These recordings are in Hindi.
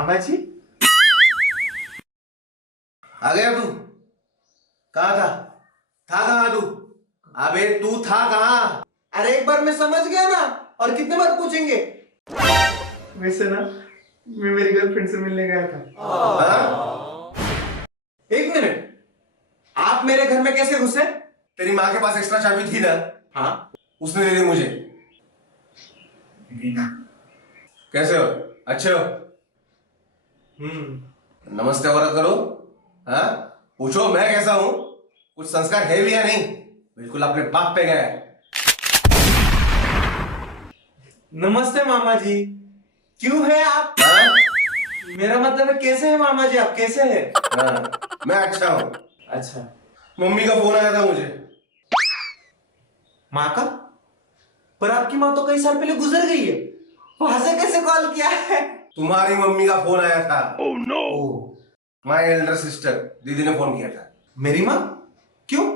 मामा जी आ गया तू? कहाँ था कहाँ तू? अबे तू था कहाँ? अरे एक बार मैं समझ गया ना, और कितने बार पूछेंगे? वैसे ना, मैं मेरी गर्लफ्रेंड से मिलने गया था। हाँ? एक मिनट, आप मेरे घर में कैसे घुसे? तेरी माँ के पास एक्स्ट्रा चाबी थी ना, हाँ, उसने दे दी मुझे। कैसे हो? अच्छे हो? नमस्ते वरद करो। हाँ, पूछो मैं कैसा हूं? कुछ संस्कार है भी या नहीं? बिल्कुल अपने बाप पे गया है। नमस्ते मामा जी। क्यों है आप? हाँ? मेरा मतलब है कैसे है मामा जी, आप कैसे हैं? हाँ, मैं अच्छा हूं। अच्छा। मम्मी का फोन आया था मुझे। माँ का? पर आपकी माँ तो कई साल पहले गुजर गई है, वहां से कैसे कॉल किया है? तुम्हारी मम्मी का फोन आया था। Oh no. My elder sister दीदी ने फोन किया था। मेरी माँ? क्यों?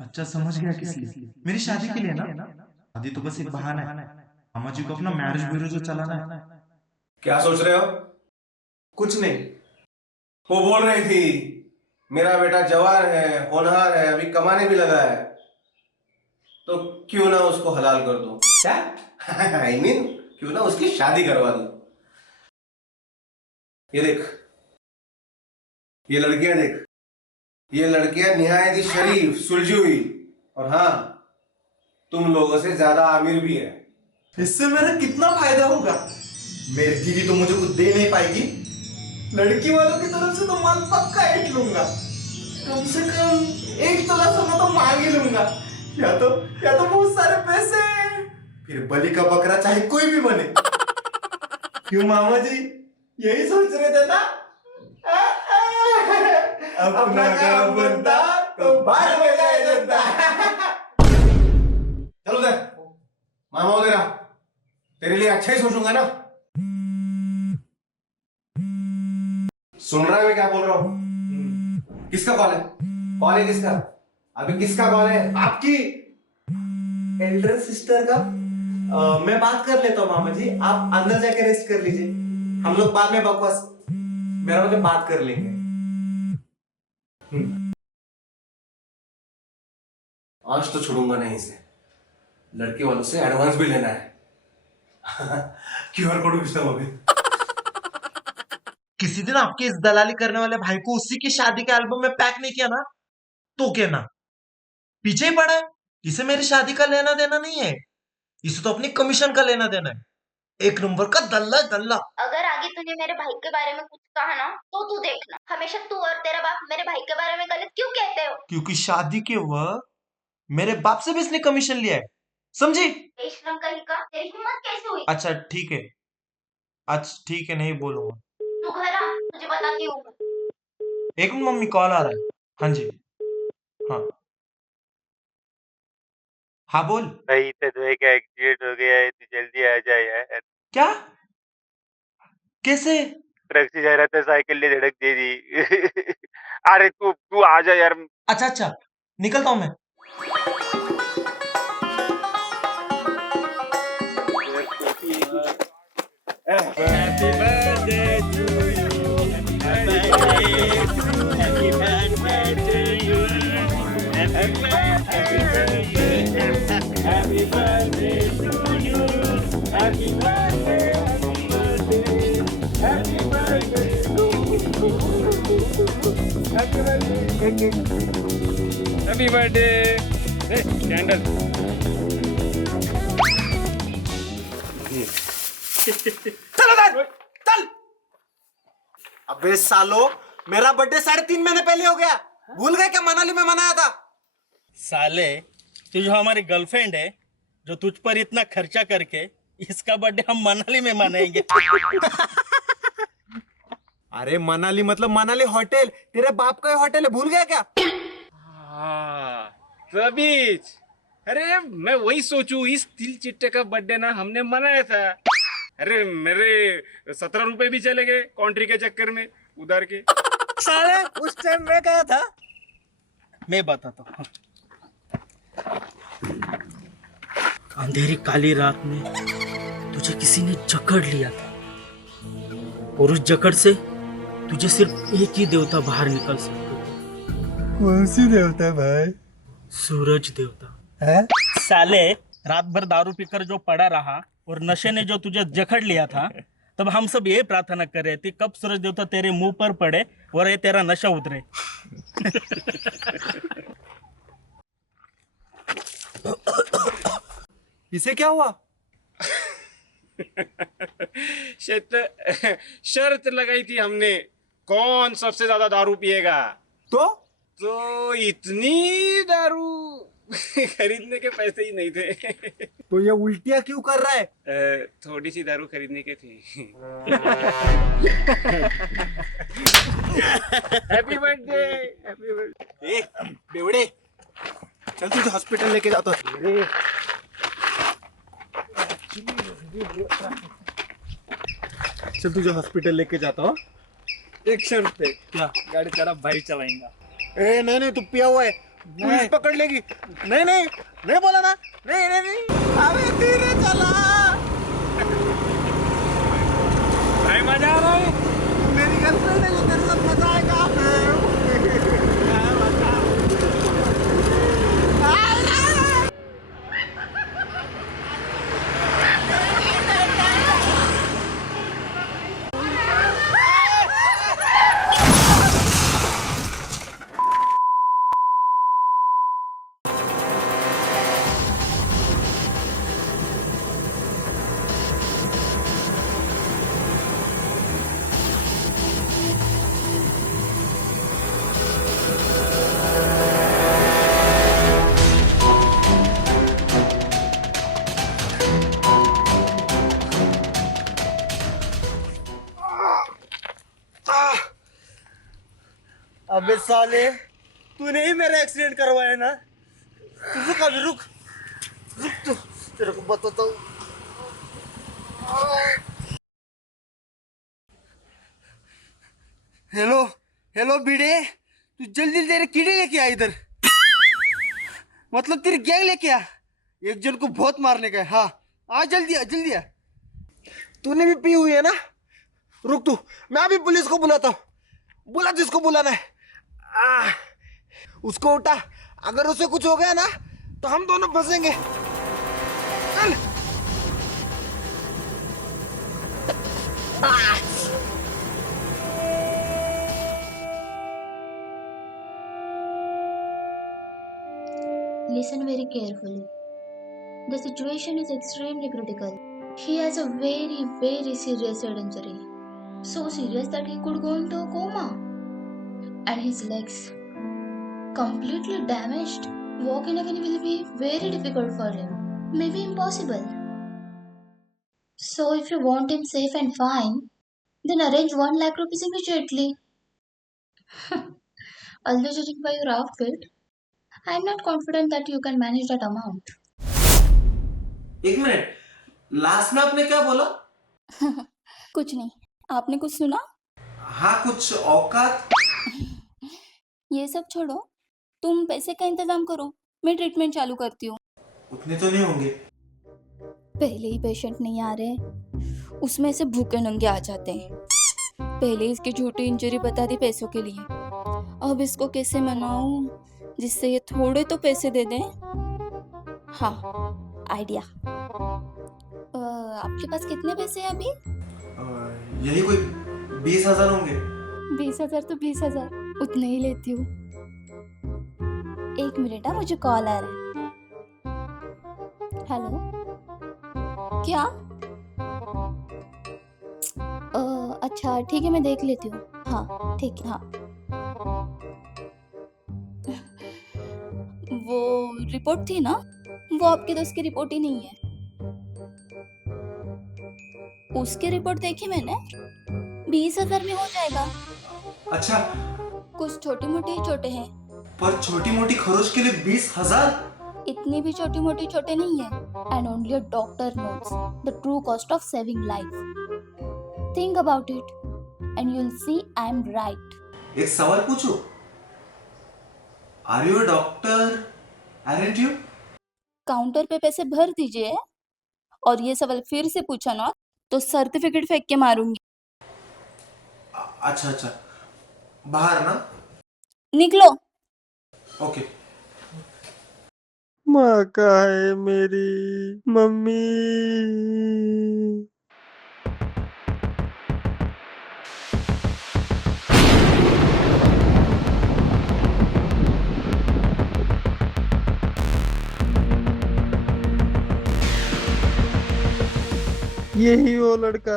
अच्छा, समझ गया किस लिए। मेरी शादी के लिए ना। शादी तो बस एक बहाना है मामा जी को अपना मैरिज ब्यूरो जो चलाना है। क्या सोच रहे हो? कुछ नहीं। वो बोल रही थी मेरा बेटा जवान है, होनहार है, अभी कमाने भी लगा है, तो क्यों ना उसको हलाल कर दो। क्या? आई मीन क्यों ना उसकी शादी करवा दो। ये देख, ये लड़कियां देख, ये लड़कियां निहायत ही शरीफ सुलझी हुई, और हाँ, तुम लोगों से ज्यादा अमीर भी है। इससे मेरा कितना फायदा होगा? मेरी दीदी तो मुझे कुछ दे नहीं पाएगी, लड़की वालों की तरफ से तो माल पक्का ऐंठ लूंगा। कम से कम 1 तोला सोना तो मांग ही लूंगा, या तो बहुत सारे पैसे, फिर बलि का बकरा चाहे कोई भी बने। क्यों मामा जी, यही सोच रहे थे ना? अपना काम बनता तो बाद में जाए जनता। चलो दे, मामा हो तेरा, तेरे लिए अच्छा ही सोचूंगा ना। सुन रहा है मैं क्या बोल रहा हूँ? किसका कॉल है? कॉल है किसका? अभी किसका कॉल है? आपकी एल्डर सिस्टर का। मैं बात कर लेता हूँ मामा जी, आप अंदर जाके रेस्ट कर लीजिए, हम लोग बाद में बकवास, मेरा मतलब बात कर लेंगे। आज तो छोड़ूंगा नहीं इसे, लड़की वालों से एडवांस भी लेना है। क्यूआर कोड भेजता हूं अभी। किसी दिन आपके इस दलाली करने वाले भाई को उसी की शादी के एल्बम में पैक नहीं किया ना, तो क्या ना पीछे ही पड़ा है। इसे मेरी शादी का लेना देना नहीं है, इसे तो अपनी कमीशन का लेना देना है। एक नंबर का दल्ला है, दल्ला। अगर आगे तूने मेरे भाई के बारे में कुछ कहा ना, तो तू देखना, हमेशा तू और तेरा बाप मेरे भाई के बारे में गलत क्यों कहते हो? क्योंकि शादी के वक्त मेरे बाप से भी इसने कमीशन लिया है, समझी? बेशरम कहीं का, तेरी हिम्मत कैसे हुई? अच्छा ठीक है, आज ठीक है, नहीं बोलूंगा। तू घर आ, तुझे बताती हूँ। एक मिनट, मम्मी कॉल आ रहा है। हाँ जी, हाँ हाँ बोल। भाई तो का एक्सीडेंट हो गया है, तू जल्दी आ जा यार। क्या? कैसे? ट्रक से जा रहा था, साइकिल ने धड़क दे दी। अरे तू तू आ जा यार। अच्छा अच्छा, निकलता हूं मैं। Happy birthday to you. Happy birthday to you. Happy birthday to you. Happy birthday. Happy birthday to you. Happy birthday. Happy birthday. Happy birthday. Happy birthday. Hey, candle. अबे सालो, मेरा बर्थडे 3.5 महीने पहले हो गया। भूल गए क्या मनाली में मनाया था? साले, तू जो हमारी गर्लफ्रेंड है, जो तुझ पर इतना खर्चा करके इसका बर्थडे हम मनाली में मनाएंगे। अरे मनाली मतलब मनाली होटल, तेरे बाप का होटल है, भूल गया क्या? हाँ, रबीज, अरे मैं वही सोचूं, इस तिल चिट्टे का बर्थडे ना हमने मनाया था। अरे मेरे 17 रुपए भी चले गए कॉन्ट्री के चक्कर में उधार के। साले, उस टाइम मैं गया था। मैं बताता हूँ। अंधेरी काली रात में तुझे किसी ने जकड़ लिया था, और उस जकड़ से तुझे सिर्फ एक ही देवता बाहर निकल सकता था। कौन सी देवता भाई? सूरज देवता। है? साले, रात भर दारू पीकर जो पड़ा रहा और नशे ने जो तुझे जकड़ लिया था, तब हम सब ये प्रार्थना कर रहे थे कब सूरज देवता तेरे मुंह पर पड़े और ये तेरा नशा उतरे। इसे क्या हुआ? शर्त लगाई थी हमने, कौन सबसे ज्यादा दारू पिएगा। तो इतनी दारू खरीदने के पैसे ही नहीं थे। तो ये उल्टियां क्यों कर रहा है? थोड़ी सी दारू खरीदने के थे। Happy birthday, happy birthday. ए बेवड़े, चल तुझे हॉस्पिटल लेके जाता हूँ। चल तुझे हॉस्पिटल लेके जाता हूँ। एक शर्त पे, क्या? गाड़ी तेरा भाई चलाएगा। ए नहीं नहीं, तू पिया हुआ है, पुलिस पकड़ लेगी। नहीं नहीं नहीं बोला ना, नहीं नहीं नहीं, अबे धीरे चला। भाई मजा आ रहा है। मेरी गर्लफ्रेंड है, तेरे साथ मजा आएगा। अबे साले, तूने ही मेरा एक्सीडेंट करवाया ना? तू रुक, अभी रुक रुक, तो तेरे को बताता हूँ। हेलो हेलो बीड़े, तू जल्दी तेरे कीड़े लेके आ इधर, मतलब तेरी गैंग लेके आ। एक जन को बहुत मारने का है। हाँ आ, जल्दी आ, जल्दी आ। तूने भी पी हुई है ना? रुक तू, मैं अभी पुलिस को बुलाता हूँ। बुला जिसको बुलाना है। उसको उठा, अगर उसे कुछ हो गया ना तो हम दोनों फंसेंगे। चल। Listen very carefully. The situation is extremely critical. He has a very, very serious head injury. So serious that he could go into a coma. And his legs completely damaged. Walking again will be very difficult for him. Maybe impossible. So if you want him safe and fine, then arrange 1 lakh rupees immediately. Although judging by your outfit, I am not confident that you can manage that amount. एक मिनट, लास्ट में आपने क्या बोला? कुछ नहीं, आपने कुछ सुना? हाँ, कुछ औकात। ये सब छोड़ो, तुम पैसे का इंतजाम करो, मैं ट्रीटमेंट चालू करती हूँ। उतने तो नहीं होंगे। पहले ही पेशेंट नहीं आ रहे, उसमें से भूखे नंगे आ जाते हैं। पहले इसकी झूठी इंजरी बता दी पैसों के लिए, अब इसको कैसे मनाऊं जिससे ये थोड़े तो पैसे दे दें। हाँ, आइडिया। आपके पास कितने पैसे हैं अभी? यही कोई 20,000 होंगे। 20,000 तो 20,000, उतने ही लेती हूँ। 1 मिनट, मुझे कॉल आ रहा है। हेलो, क्या? अच्छा ठीक है, मैं देख लेती हूँ। हाँ ठीक है, हाँ। वो रिपोर्ट थी ना, वो आपके दोस्त की रिपोर्ट ही नहीं है। उसकी रिपोर्ट देखी मैंने, 20,000 में हो जाएगा। अच्छा, कुछ छोटी मोटी चोटें हैं, पर छोटी मोटी खरोच के लिए 20,000? इतनी भी छोटी मोटी चोटें नहीं है। And only a doctor notes the true cost of saving life. Think about it and you will see I am right. एक सवाल पूछूं? Are you a doctor? Aren't you? Counter पे पैसे भर दीजिए, और ये सवाल फिर से पूछा ना तो सर्टिफिकेट फेंक के मारूंगी। अच्छा अच्छा, बाहर ना? निकलो। ओके। माँ कहाँ है मेरी मम्मी? यही वो लड़का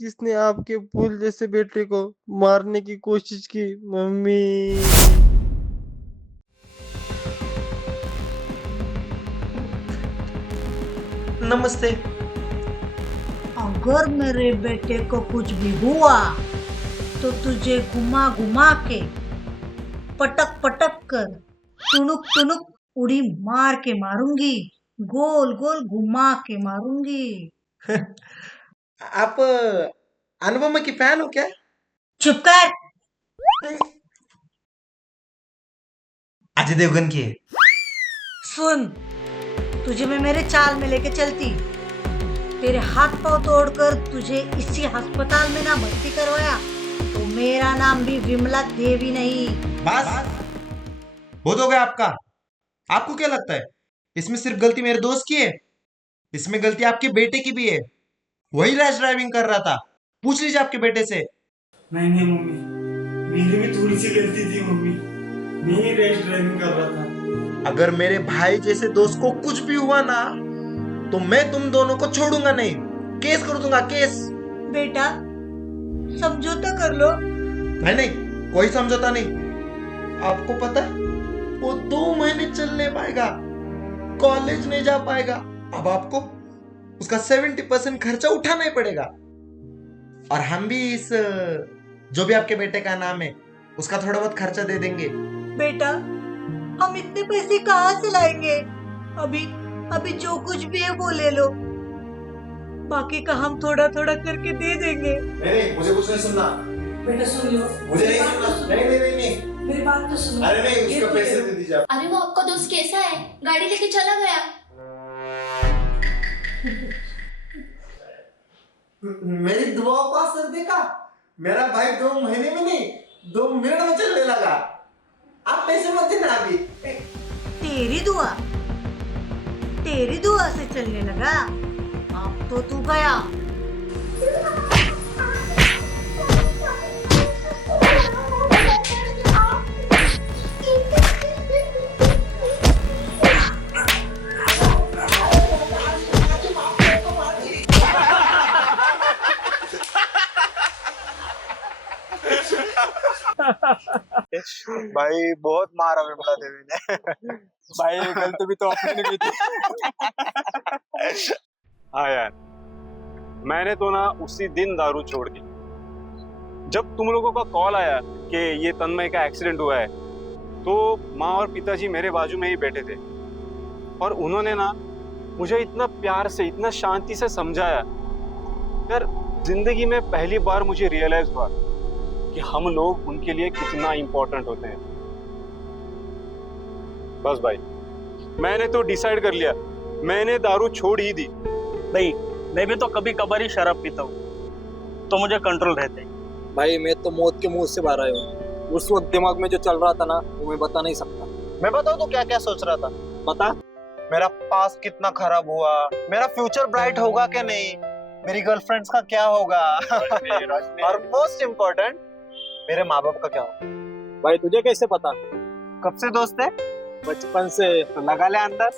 जिसने आपके फूल जैसे बेटे को मारने की कोशिश की मम्मी। नमस्ते। अगर मेरे बेटे को कुछ भी हुआ तो तुझे घुमा घुमा के, पटक पटक कर, टुनुक टुनुक उड़ी मार के मारूंगी, गोल गोल घुमा के मारूंगी। आप अनुपमा की फैन हो क्या? चुप कर। अजय देवगन की है। सुन, तुझे मैं मेरे चाल में लेके चलती, तेरे हाथ पांव तोड़कर तुझे इसी अस्पताल में ना भर्ती करवाया तो मेरा नाम भी विमला देवी नहीं। बस बहुत हो गया आपका। आपको क्या लगता है इसमें सिर्फ गलती मेरे दोस्त की है? इसमें गलती आपके बेटे की भी है। वही रैश ड्राइविंग कर रहा था, पूछ लीजिए आपके बेटे से। नहीं मम्मी, मेरी भी थोड़ी सी गलती थी मम्मी, मैं ही रैश ड्राइविंग कर रहा था। अगर मेरे भाई जैसे दोस्त को कुछ भी हुआ ना तो मैं तुम दोनों को छोड़ूंगा नहीं, केस कर दूंगा, केस। बेटा समझौता कर लो। नहीं नहीं, कोई समझौता नहीं। आपको पता है वो 2 महीने चल नहीं पाएगा, कॉलेज नहीं जा पाएगा। अब आपको उसका 70% खर्चा उठाना ही पड़ेगा, और हम भी इस जो भी आपके बेटे का नाम है उसका थोड़ा बहुत खर्चा दे देंगे। बेटा हम इतने पैसे कहाँ से लाएंगे? अभी अभी जो कुछ भी है वो ले लो, बाकी का हम थोड़ा थोड़ा करके दे देंगे। नहीं, मुझे कुछ नहीं सुनना। बेटा सुन लो, मुझे नहीं सुनना। नहीं। मेरी बात तो सुनो। अरे नहीं, उसको पैसे दे दीजिए। अरे वो आपका दोस्त कैसा है? गाड़ी लेके चला गया। मेरी दुआओं का असर देखा? मेरा भाई 2 महीने में नहीं, 2 मिनट में चलने लगा। आप पैसे मत देना अभी। तेरी दुआ से चलने लगा। अब तो तू गया। भाई बहुत मारा विमला देवी ने। भाई गलती भी तो अपनी ने की थी। हाँ यार, मैंने तो ना उसी दिन दारू छोड़ दी जब तुम लोगों का कॉल आया कि ये तन्मय का एक्सीडेंट हुआ है। तो माँ और पिताजी मेरे बाजू में ही बैठे थे, और उन्होंने ना मुझे इतना प्यार से, इतना शांति से समझाया। यार जिंदगी में पहली बार मुझे रियलाइज हुआ कि हम लोग उनके लिए कितना इम्पोर्टेंट होते हैं। बस भाई, मैंने तो डिसाइड कर लिया, मैंने दारू छोड़ ही दी। भाई मैं भी तो कभी कभार ही शराब पीता हूँ, तो मुझे कंट्रोल रहता है। भाई मैं तो मौत के मुंह से बाहर आया हूँ। उस वक्त दिमाग में जो चल रहा था ना वो मैं बता नहीं सकता। मैं बताऊं तो क्या क्या सोच रहा था? बता। मेरा पास्ट कितना खराब हुआ, मेरा फ्यूचर ब्राइट होगा क्या नहीं, मेरी गर्लफ्रेंड्स का क्या होगा, और मोस्ट इम्पोर्टेंट मेरे माँ बाप का क्या होगा। भाई तुझे कैसे पता? कब से दोस्त है? बचपन से। तो लगा ले अंदर।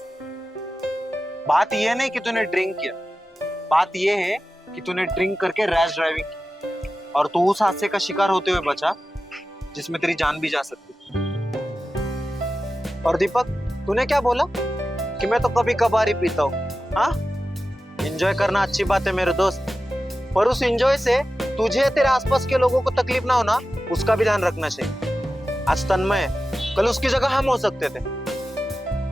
बात ये नहीं कि तूने ड्रिंक किया, बात ये है कि तूने ड्रिंक करके रैश ड्राइविंग की, और तू उस हादसे का शिकार होते हुए बचा जिसमें तेरी जान भी जा सकती। और दीपक, तूने क्या बोला कि मैं तो कभी कभार ही पीता हूँ? हाँ, एंजॉय करना अच्छी बात है मेरे दोस्त, पर उस एंजॉय से तुझे तेरे आसपास के लोगों को तकलीफ ना होना उसका भी ध्यान रखना चाहिए। आज तन्मय है, कल उसकी जगह हम हो सकते थे।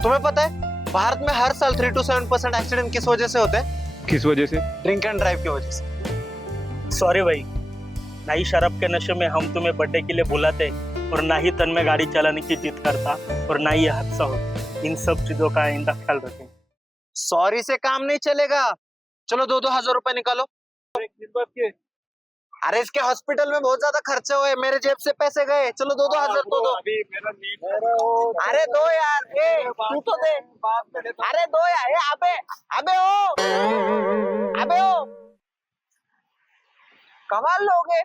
तुम्हें पता है भारत में हर साल 3 to 7% एक्सीडेंट किस वजह से होते हैं? किस वजह से? ड्रिंक एंड ड्राइव की वजह से। सॉरी भाई, ना ही शराब के नशे में हम तुम्हें बर्थडे के लिए बुलाते और ना ही तन में गाड़ी चलाने की जिद करता और ना ही ये हादसा होता। इन सब चीजों का आइंदा ख्याल रखें। सॉरी से काम नहीं चलेगा। चलो 2-2 हजार रुपए निकालो। किस बात के? अरे इसके हॉस्पिटल में बहुत ज्यादा खर्चे हुए, मेरे जेब से पैसे गए। चलो 2-2 हजार तो दो। अभी मेरा नीट अरे दो यार, तू तो दे। अरे दो यार, अबे अबे ओ, अबे ओ, कमाल लोगे।